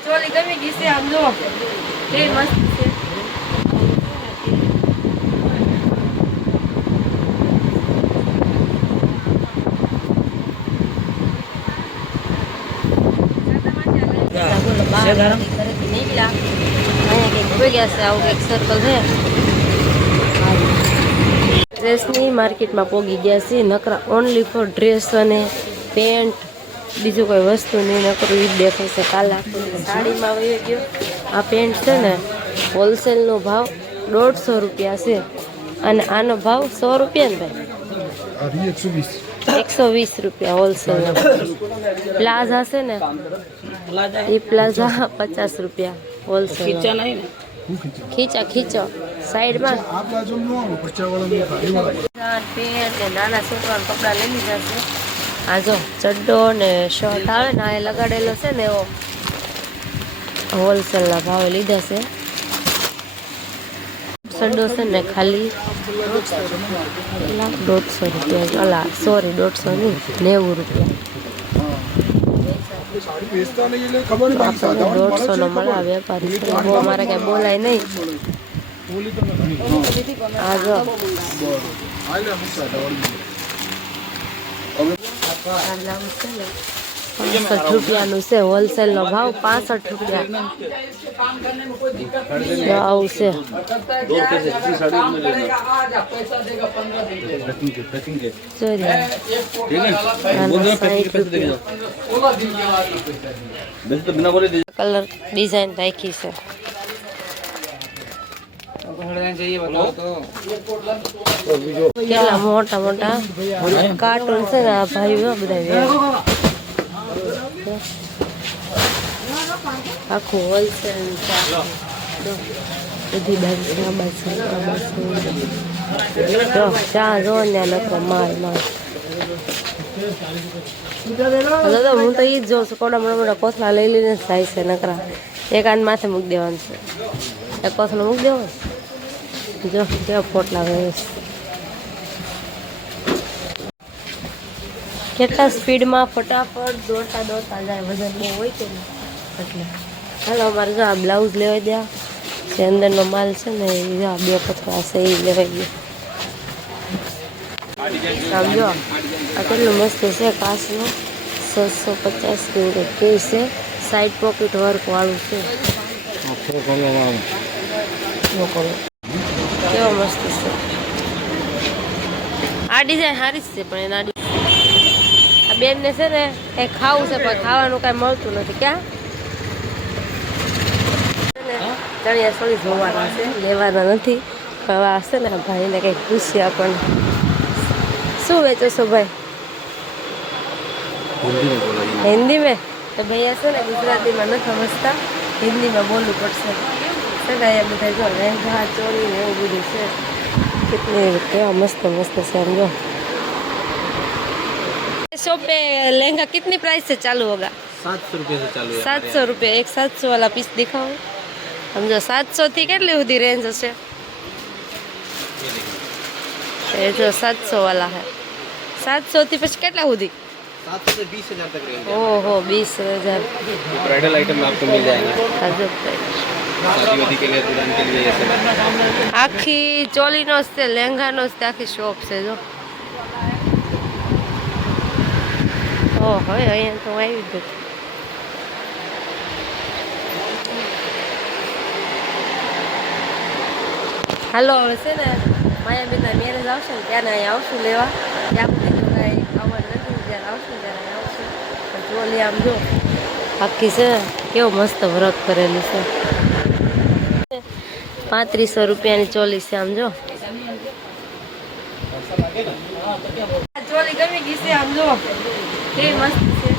ચોલી ગમી ગઈ છે આમ જો એ મસ્ત છે. ડ્રેસની માર્કેટમાં પોગી ગયા છે. નકરા ઓનલી ફોર ડ્રેસ અને પેન્ટ, બીજું કોઈ વસ્તુ નહીં. નકરું ઈ દેખાય છે. કાલે સાડીમાં વહી ગયો. આ પેન્ટ છે ને હોલસેલનો ભાવ 150 રૂપિયા છે અને આનો ભાવ 100 રૂપિયા ને ભાઈ 120 રૂપિયા હોલસેલ. પ્લાઝા છે ને એ પ્લાઝા 50 રૂપિયા હોલસેલ. ખીચા ખીચો સાઈડમાં પેન્ટ ને નાના છોકરાના કપડા લઈ લીધા છે. આ જો ચડ્ડો ને શર્ટ આવે ને આ લગાડેલો છે ને એવો હોલસેલના ભાવે લીધા છે. ચડ્ડો છે ને ખાલી 150 રૂપિયા. અલા સોરી 150 નહીં 90 રૂપિયા. 150 નો મળે. વેપારી છે મારે કઈ બોલાય નહીં. આ જો 65 રૂપિયાનું છે હોલસેલ નો ભાવ. 65 રૂપિયા આવું છે. કલર ડિઝાઇન રાખી છે. કેટલા મોટા મોટા કાર્ટૂન છે ને આ ભાઈઓ બધા. આખું હોલસેલ બધી બાજુ ચા જો ને લખો માલ માલ. દાદા હું તો ઈ જ જોઉં છું. કોડા મોટા મોટા કોથળા લઈ લઈને થાય છે નકરા. એક આન માથે મૂકી દેવાનું છે. એક કોથળો મૂકી દેવાનું. જો કેવા પોટલા ગયો કેટલા સ્પીડમાં ફટાફટ દોડતા દોડતા જાય. વજન બહુ હોય કે નહીં એટલે. હાલો અમારે જો આ બ્લાઉઝ લેવાઈ દે. જે અંદરનો માલ છે ને એ 2 પથરા છે એ લેવાઈ ગયો. સમજો આ કેટલું મસ્ત છે. કાચનું 650 કે છે. સાઈડ પોકેટ વર્ક વાળું છે. કેવો મસ્ત છે. આ ડિઝાઇન સારી જ છે પણ એના આ બેનને છે ને કંઈ ખાવું છે પણ ખાવાનું કાંઈ મળતું નથી. ક્યાં ચણિયા ચોળી જોવાના છે, લેવાના નથી. હવે આ છે ને ભાઈને કંઈક પૂછીએ આપણને. શું વેચો છો ભાઈ? હિન્દી મેં તો ભૈયા છે ને ગુજરાતીમાં નથી સમજતા, હિન્દીમાં બોલવું પડશે. છે ને અહીંયા બધા જો લહેંગા ચોળી ને એવું બધું છે. कितने क्या मस्त मस्त से समझो. शॉप पे लहंगा कितनी प्राइस से चालू होगा? 700 रुपये से चालू है. 700 रुपये. एक 700 वाला पीस दिखाओ. समझो 700 थी કેટલી સુધી રેન્જ હશે? એ જો 700 वाला है. 700 થી પછી કેટલા સુધી? 700 से 20,000 तक रेंज है. ओहो 20,000. ब्राइडल आइटम आपको मिल जाएंगे. शादी वादी के लिए, दुल्हन के लिए ये सब. આખી ચોલીનો જ છે, લહેંગાનો જ આખી શોપ છે જો. ઓહો અહીંયા તો આવી ગયું. હાલો હવે છે ને માયાબેનના મેરેજ આવશે ને ત્યારે અહીંયા આવશું લેવા. ત્યાં સુધી તો કાંઈ આવવાનું નથી. જ્યારે આવશું ત્યારે આવશું. પણ ચોલી આમ જો આખી છે કેવો મસ્ત વર્ક કરેલું છે. 3500 રૂપિયાની ચોલી છે આમ જો. ચોલી ગમી ગઈ છે આમ જો કેવી મસ્ત છે.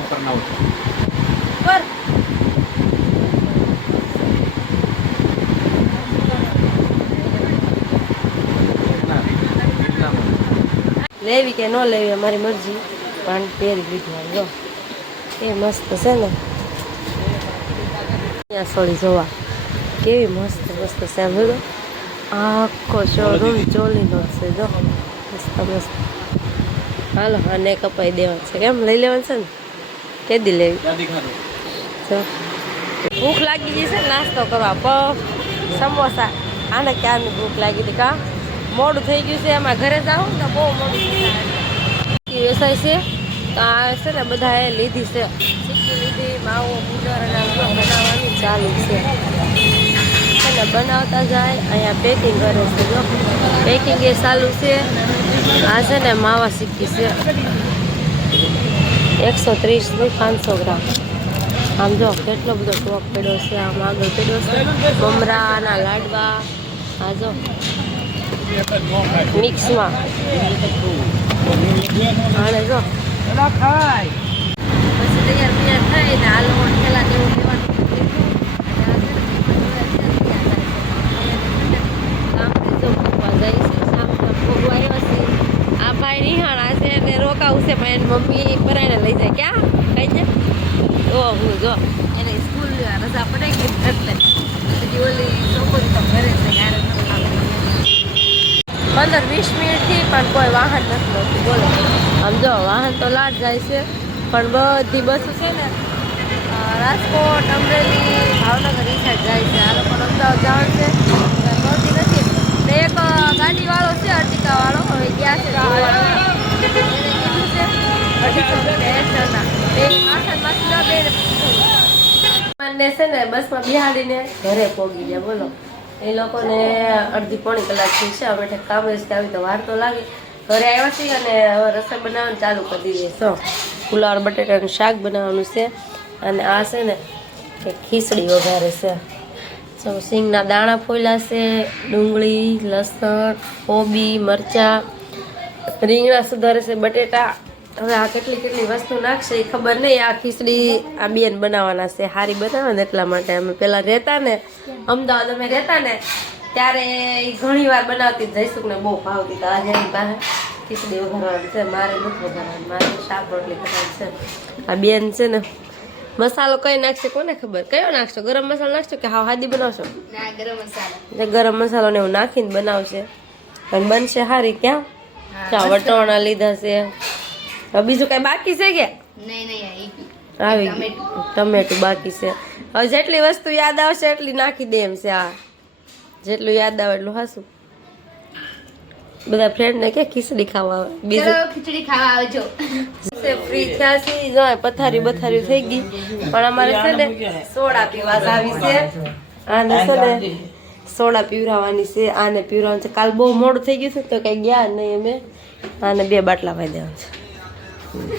ऊपर ना होता पर લેવી કે ન લેવી અમારી મરજી, પણ પહેરી લીધી. જો એ મસ્ત છે ને, ત્યાં સોળી જોવા કેવી મસ્ત મસ્ત છે. આમ જો આખો શોરૂમ ચોલીનો છે. જો મસ્ત મસ્ત. હાલો આને કપાઈ દેવાનું છે. કેમ લઈ લેવાનું છે ને? કેદી લેવી? જો ભૂખ લાગી ગઈ છે, નાસ્તો કરવા પફ સમોસા. આને ક્યારની ભૂખ લાગી હતી. કા મોડું થઈ ગયું છે, એમાં ઘરે જાવ ને બહુ મોડું વેસાય છે. તો આ છે ને બધાએ લીધી છે, શીખી લીધી. માવો બુદર અને બનાવવાનું ચાલુ છે. અને બનાવતા જાય અહીંયા પેકિંગ કરે છે. જો પેકિંગ એ ચાલુ છે. આ છે ને માવા સિક્કી છે 130 ની 500 ગ્રામ. આમ જો કેટલો બધો ટોપ પડ્યો છે. આમ આગળ પડ્યો છે મમરાના લાડવા. આ જો મિક્સમાં આને જો પછી તૈયાર થઈને આ લોકો પેલા જેવું લેવાનું. આ ભાઈ નિહાણા છે ને રોકાવું છે, પણ એની મમ્મી પરાઈને લઈ જાય. ક્યાં કઈ છે? હું જો એને સ્કૂલ રજા પડે ગઈ એટલે પછી ઓલી છોકરી તો ઘરે છે. 15-20 મિનિટથી પણ કોઈ વાહન નથી મળતું. બોલો આમ જો વાહન તો લાટ જાય છે, પણ બધી બસો છે ને રાજકોટ, અમરેલી, ભાવનગર એ સાઈડ જાય છે. આ લોકોને અમદાવાદ જવાનું છે, મળતી નથી. ને એક ગાડીવાળો છે અર્ટિકાવાળો, હવે ગયા છે. એને કીધું છે 250 છે ને બસમાં બિહાડીને ઘરે પહોંચી ગયા. બોલો એ લોકોને અડધી પોણી કલાક થઈ છે. અમે કામ જ આવી તો વાર તો લાગે. ઘરે આવ્યા છીએ અને હવે રસોઈ બનાવવાનું ચાલુ કરી દીધી. ફુલાવર બટેટાનું શાક બનાવવાનું છે. અને આ છે ને કે ખીચડી વઘારે છે. સિંગના દાણા ફોલ્યા છે, ડુંગળી, લસણ, કોબી, મરચાં, રીંગણા સુધારે છે, બટેટા. હવે આ કેટલી વસ્તુ નાખશે એ ખબર નહીં. આ ખીચડી આ બેન બનાવવાના છે, હારી બનાવે ને એટલા માટે. અમે પહેલાં રહેતા ને અમદાવાદ, અમે રહેતા ને ત્યારે એ ઘણી વાર બનાવતી. જયસુખને બહુ ભાવતી. તો આજે એની પાસે ખીચડી વઘારવાની છે. મારે નથી વઘારવાની, મારે શાક રોટલી કરવાની છે. આ બેન છે ને મસાલો કઈ નાખશે કોને ખબર? કયો નાખશો? ગરમ મસાલો નાખશો કે હાવ હાદી બનાવશો? ના, ગરમ મસાલો. ગરમ મસાલો ને એવું નાખીને બનાવશે અને બનશે હારી. ક્યાં વટોણા લીધા છે. હવે બીજું કઈ બાકી છે કે? નહીં, આવી ગયું ટમેટું બાકી છે. હવે જેટલી વસ્તુ યાદ આવશે એટલી નાખી દે એમ છે. આ જેટલું યાદ આવે એટલું હાસું. બધા ફ્રેન્ડ ને કે ખીચડી ખાવા આવે. બીજું ખીચડી ખાવા આવજો. ફ્રી થયા છે. જો પથારી બથારી થઈ ગઈ, પણ અમારે છે ને સોડા પીવા આવી છે. આને છે ને સોડા પીવરાવાની છે, આને પીવરાવાનું છે. કાલ બહુ મોડું થઈ ગયું છે તો કઈ ગયા નહીં અમે. આને 2 બાટલા પાઈ દેવાનું છે.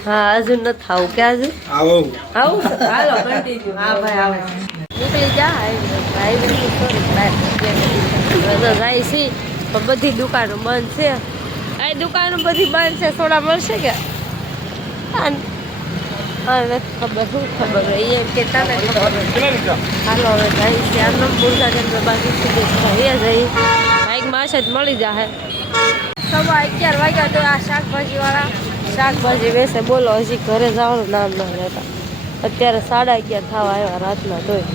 હા હજુ નથી આવું કે હજુ આવું હાલો કન્ટિન્યુ. હા ભાઈ આવે નીકળી જા. હાઈવે જાય છે પણ બધી દુકાનો બંધ છે. આ દુકાનો બધી બંધ છે. સોડા મળશે કે? હા નથી ખબર. શું ખબર હોય એમ કે તને ખબર. હાલો હવે જાય છે. આમ બોલતા કેમ બાકી સુધી જઈએ જઈ બાઇકમાં હશે જ મળી જાય. 11:15 વાગ્યા તો આ શાકભાજીવાળા શાકભાજી વેસે. બોલો હજી ઘરે જવાનું નામ ન લેતા. અત્યારે 11:30 થવા આવ્યા રાતના તોય